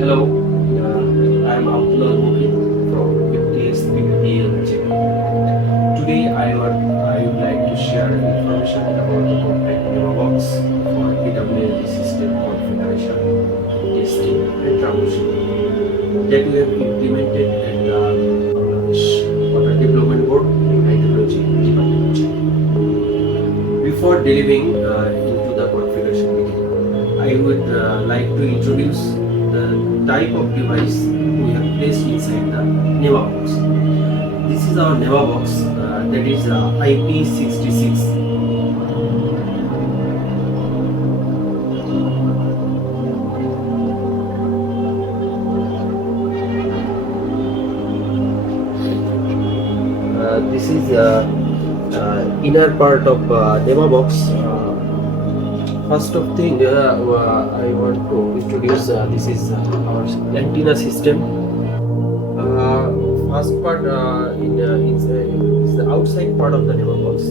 Hello, I am AWLG from FTS-PPPL JV. Today I would like to share information about the compact memo box for AWLG system configuration, testing and troubleshooting that we have implemented at the Bangladesh Water Development Board Hydrology department. Before delving into the configuration detail, I would like to introduce the type of device we have placed inside the NEMA box. This is our NEMA box that is IP66. This is inner part of NEMA box. First of thing, I want to introduce this is our antenna system. First part is the outside part of the NEMA box,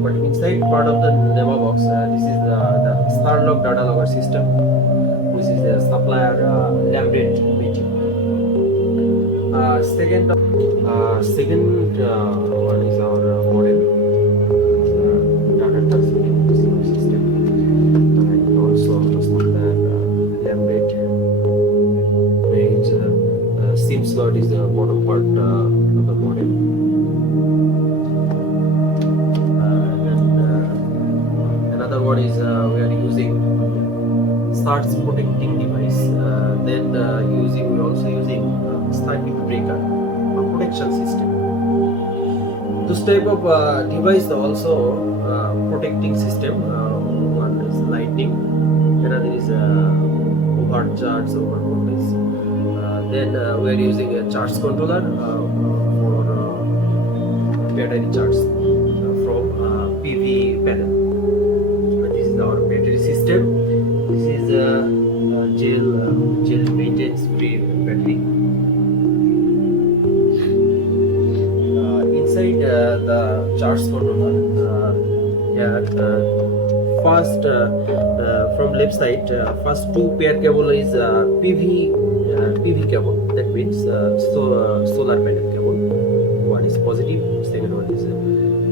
but inside part of the NEMA box, this is the Starlog data logger system, which is the supplier laminate material. Second one is our modem, data transmitting system. SIM slot is the bottom part of the modem. Another one is we are using starts protecting device. Then we're also using static breaker for protection system. This type of device also protecting system. One is lightning, another is overcharge, overvoltage. Then we are using a charge controller for battery charge from PV panel. This is our battery system. This is a gel maintenance free battery. Inside the charge controller, first from left side, first two pair cable is PV cable, that means solar panel cable. One is positive, second one is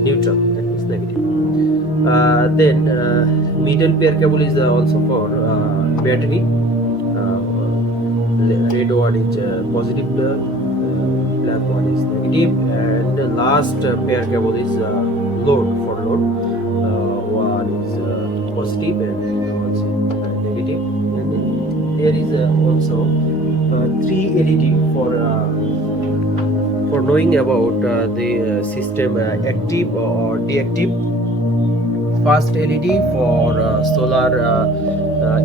neutral, that means negative. Then middle pair cable is also for battery. Red one is positive, black one is negative, and the last pair cable is load. One is positive and one is negative, and then there is also 3 LED for knowing about the system active or deactive. First LED for solar,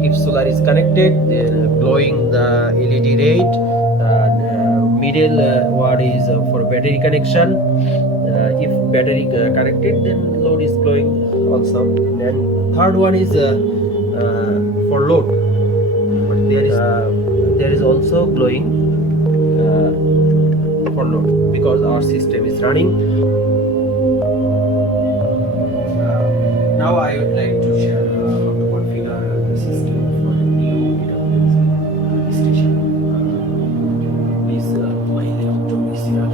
if solar is connected, then glowing the LED red. Middle one is for battery connection. If battery connected, then load is glowing also. And third one is for load, but there is also glowing for load because our system is running. Now I would like to share how to configure the system for the new BWCSRP station. Please my laptop is here.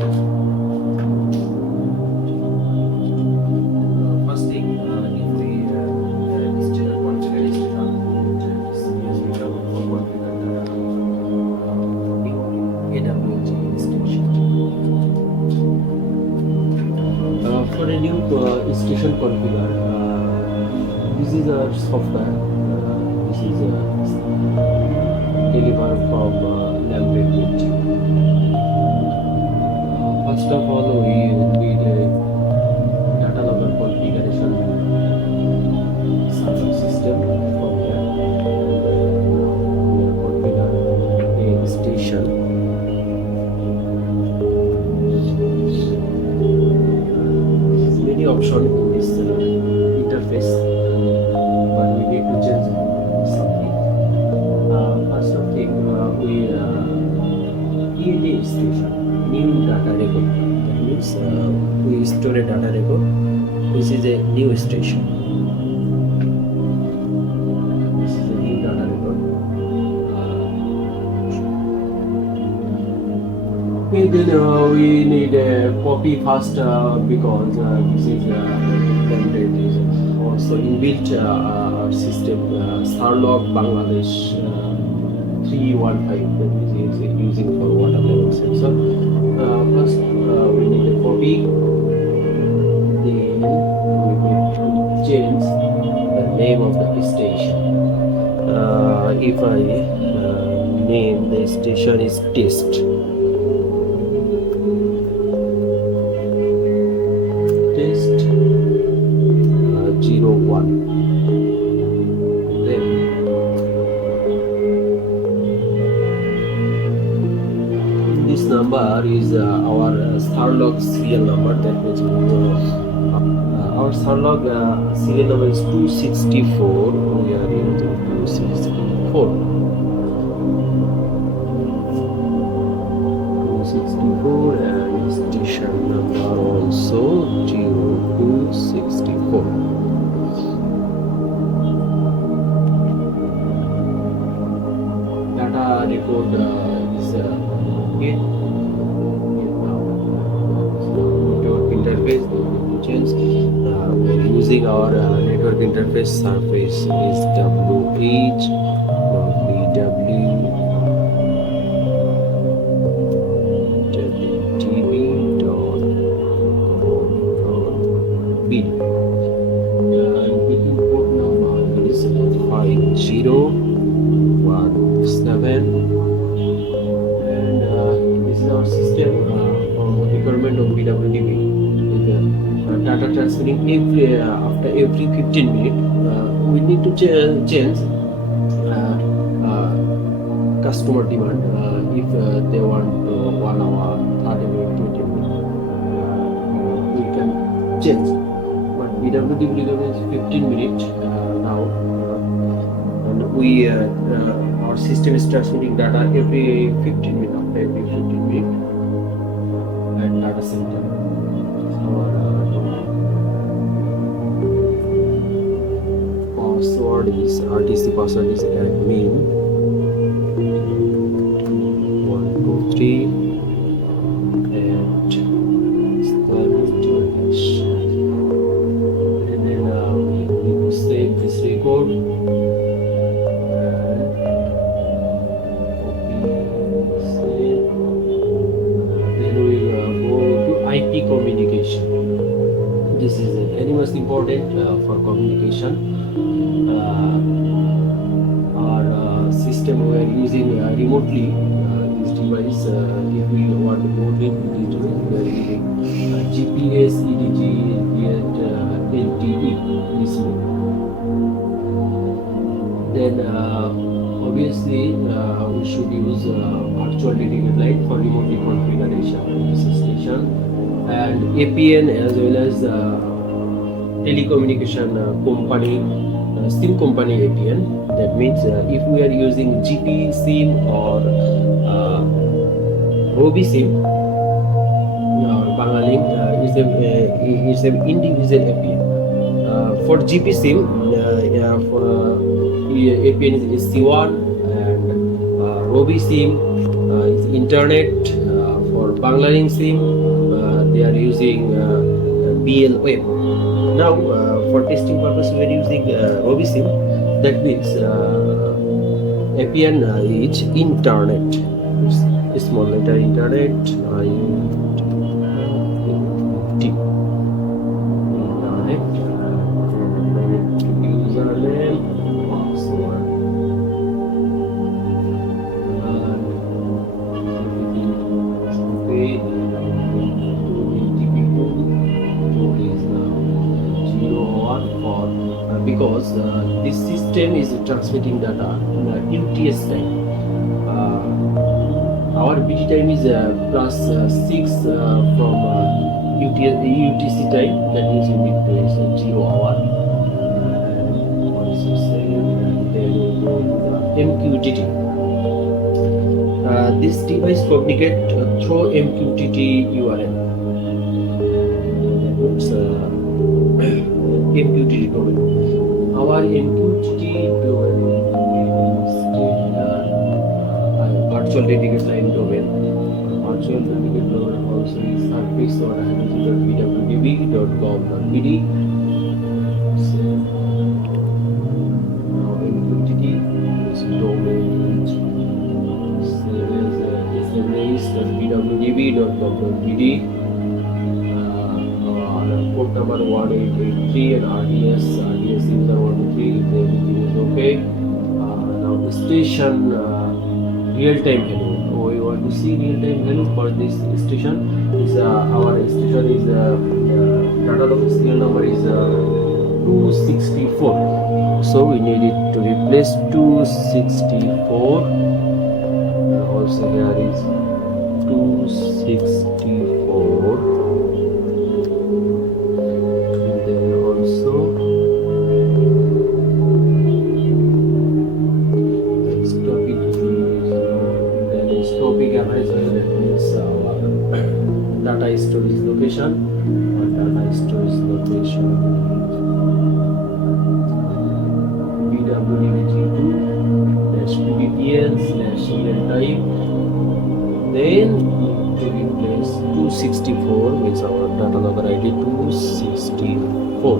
First thing, if we configure this AWLG station. For a new station configure, this is a software. This is delivered from laminate. First of all, we need a data logger configuration system from here. We configure a station. Option in this interface, but we need to change something. First of thing, we create a station, new data record. That means we store a data record. This is a new station. This is a new data record. Okay, then we need a copy first because this is template is also inbuilt system Starlog Bangladesh 315 that is using for water level sensor. First, we need a copy. Then we need to change the name of the station. If I name the station is test. Test 01. Then this number is our Starlog serial number. That means our Starlog serial number is 264. We are into 264. 264 and station number also 0264. Data record is okay. Network interface change. We are using our network interface surface is WH, BW. Booking port number is 5017, and this is our system from requirement of BWDB with data transferring after every 15 minutes. We need to change customer demand if they want 1 hour, 30 minutes, 20 minutes. We can change. BWDB is 15 minutes now, and we our system is transmitting data every 15 minutes after every 15 minutes at data center. Our password is RTC password is admin 123 and save this record and save. Then we will go to IP communication. This is very much important for communication. Our system we are using remotely this device. If we want to move into this device, we are using GPS, EDG, and LTE. This way. Then obviously we should use virtual dedicated line for remotely configuration of this station, and APN as well as telecommunication company SIM company APN. That means if we are using GP SIM or Robi SIM or Bangalink is an individual APN. For GP SIM, for APN is C1, and Robi SIM is internet. For Bangalink SIM, they are using BL web. Now, for testing purpose, we are using Robi SIM. That means APN is internet. It's small letter internet. Username, password, okay. Because this system is transmitting data in UTS time. Our BT time is plus 6 from UTC time. That means you need to place 0 hour. MQTT. This device communicates through MQTT URL. It's MQTT domain. Our MQTT domain is virtual dedicated line domain. Virtual official certificate number also is surface.hydrology.bwdb.gov.bd. Now entity is domain sms.bwdb.gov.bd. Port number 1883 and RDS user 123 if everything is okay. Now the station real-time value. We want to see real-time value for this station. Is our station is data log serial number is 264. So we need it to replace 264. Also here is 264. And then also topic average value, that means our data storage location. Data storage location BWCSRP/PPPL/real time. Then to replace 264 means our data logger ID 264.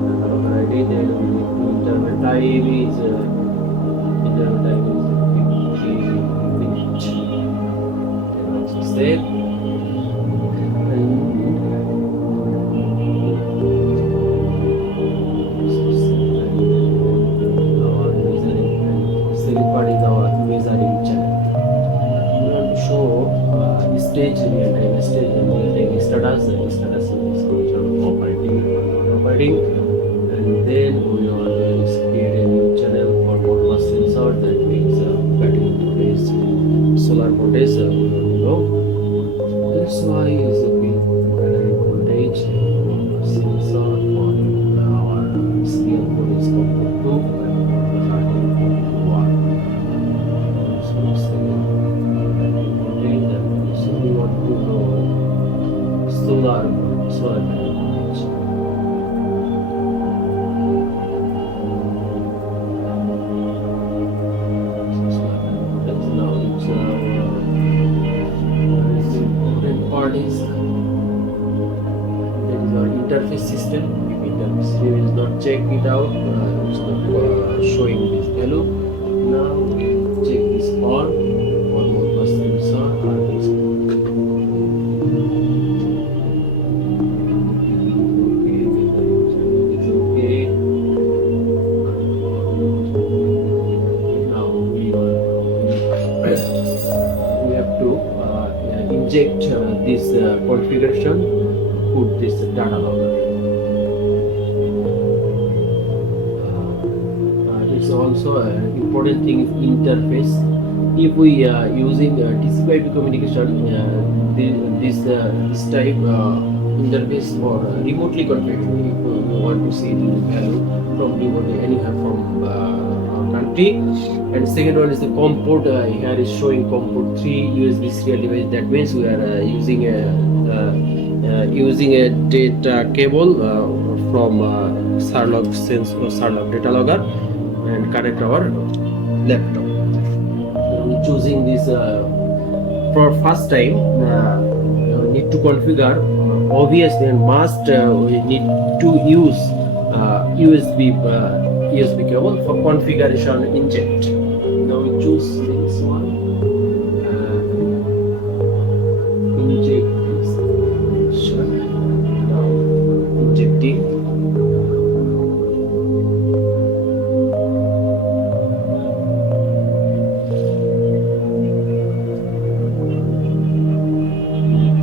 Data logger ID. Then we need to interval time is 50 minutes. Then also save. Stage real-time status is operating, and then we always create a new channel for modbus sensor, that means battery voltage, solar voltage. That's why is a big battery voltage sensor for our serial code is compared to 13.1. So we want to know solar voltage. Now it's important part is that is our interface system. If interface system is not check it out, it's not showing this value. Now we check this on for modbus sensor. Inject this configuration, put this data logger. It's also an important thing is interface. If we are using TCP/IP communication, this type interface for remotely configured. If you want to see the value from remotely anywhere from our country. And second one is the COM port. Here is showing COM port 3 USB serial device. That means we are using a data cable from Sarlog sense or Sarlog data logger and connect our laptop. So choosing this for first time, need to configure. Obviously and must we need to use USB cable for configuration inject. Now we choose this one. Inject this. Sure. Now injecting.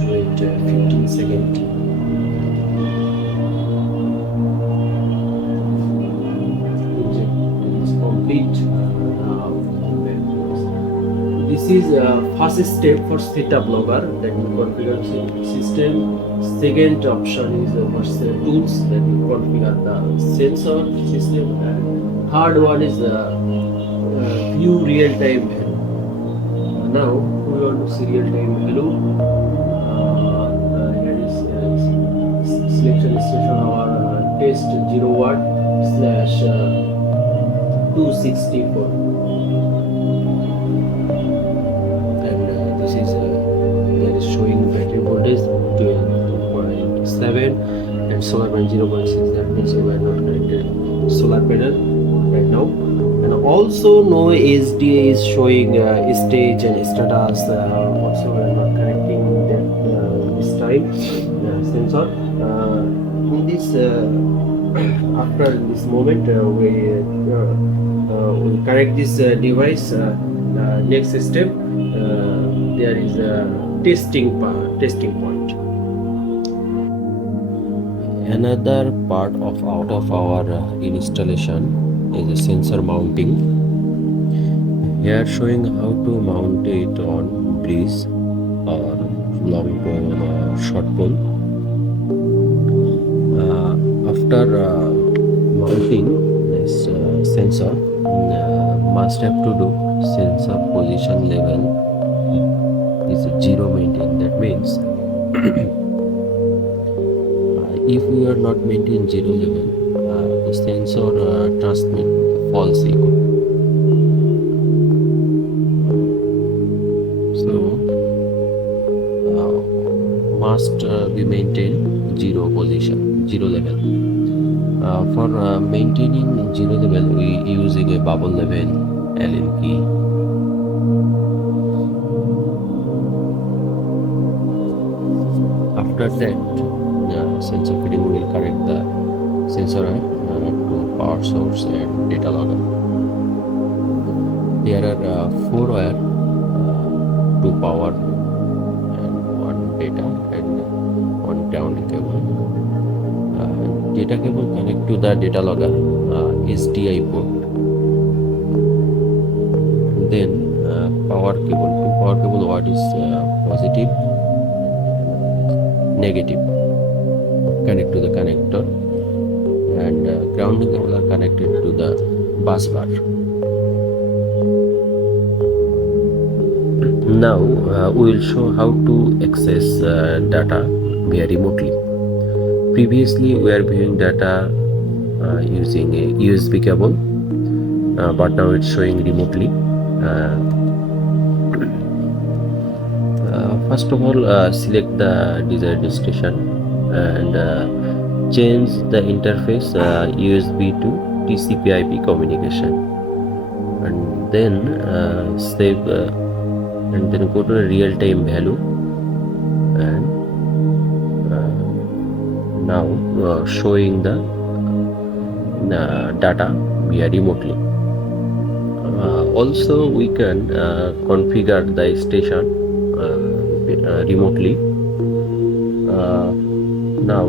Wait 15 seconds. This is first step for setup logger, that you configure system. Second option is tools, that you configure the sensor system, and third one is view real time value. Now we want to see real time value. Here is selection station our test 0W/264. solar panel 0.6, that means we are not connected solar panel right now. And also no SDA is showing stage and status, also we are not connecting that this time sensor in this after this moment we connect this device. Next step, there is a testing point. Another part of our installation is a sensor mounting. Here showing how to mount it on bridge or long pole or short pole. After mounting this sensor, must have to do sensor position level is 0 maintained. That means if we are not maintaining 0 level, the sensor transmit false echo. So must be maintained 0 position, 0 level. For maintaining 0 level, we using a bubble level Allen key. After that, sensor fitting will connect the sensor to power source and data logger. There are 4 wire, 2 power and 1 data and 1 ground cable. Data cable connect to the data logger SDI port. Then power cable, 2 power cable, what is positive, negative, connect to the connector, and grounding cable are connected to the bus bar. Now we will show how to access data via remotely. Previously we are viewing data using a USB cable, but now it's showing remotely. First of all, select the desired destination and change the interface USB to TCP/IP communication, and then save and then go to a real-time value, and now showing the data via remotely. Also we can configure the station remotely. Now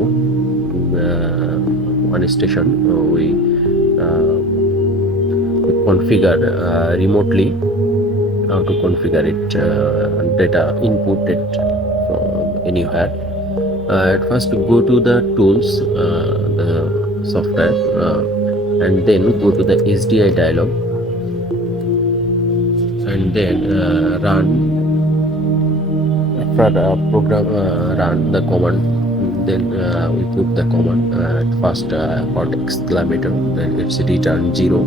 one station we configure remotely. How to configure it, data input it from anywhere. At first go to the tools, the software, and then go to the SDI dialog, and then run. After the program run the command, then we put the command at first for exclamator, then it's return 0.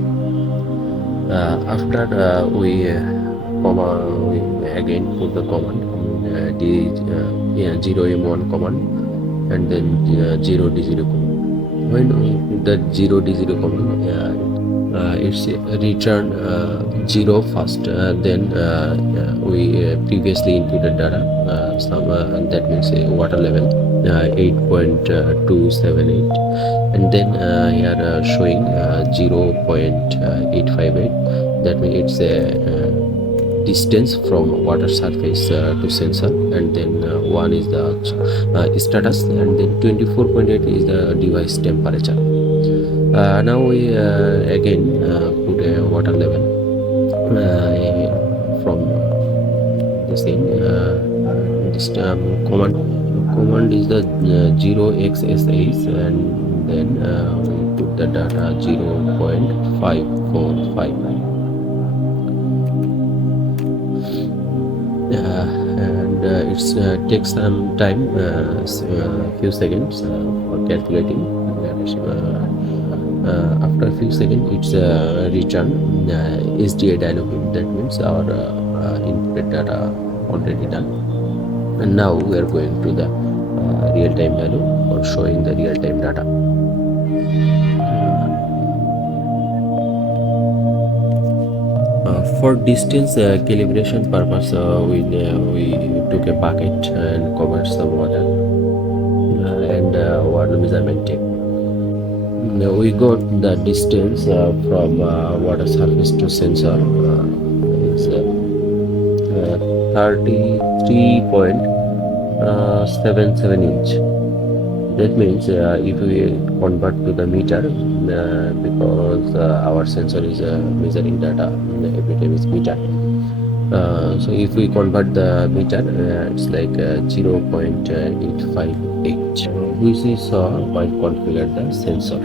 After we again put the command 0m1 command, and then 0d0 command. When we put that 0d0 command, it's return 0 first, then we previously inputted data, that means water level 8.278, and then here showing 0.858, that means it's a distance from water surface to sensor, and then 1 is the status, and then 24.8 is the device temperature. Now we again put a water level from the same this command is the 0xsh, and then we put the data 0.545, and it's takes some time, few seconds for calculating. After a few seconds it's return SDI dialog. That means our input data already done, and now we are going to the real-time value or showing the real-time data. For distance calibration purpose, we took a bucket and covered some water and water measurement tape. We got the distance from water surface to sensor. It's 33.77 inch. That means if we convert to the meter, because our sensor is measuring data every time is meter. So if we convert the meter, it's like 0.858, which is while configure the sensor.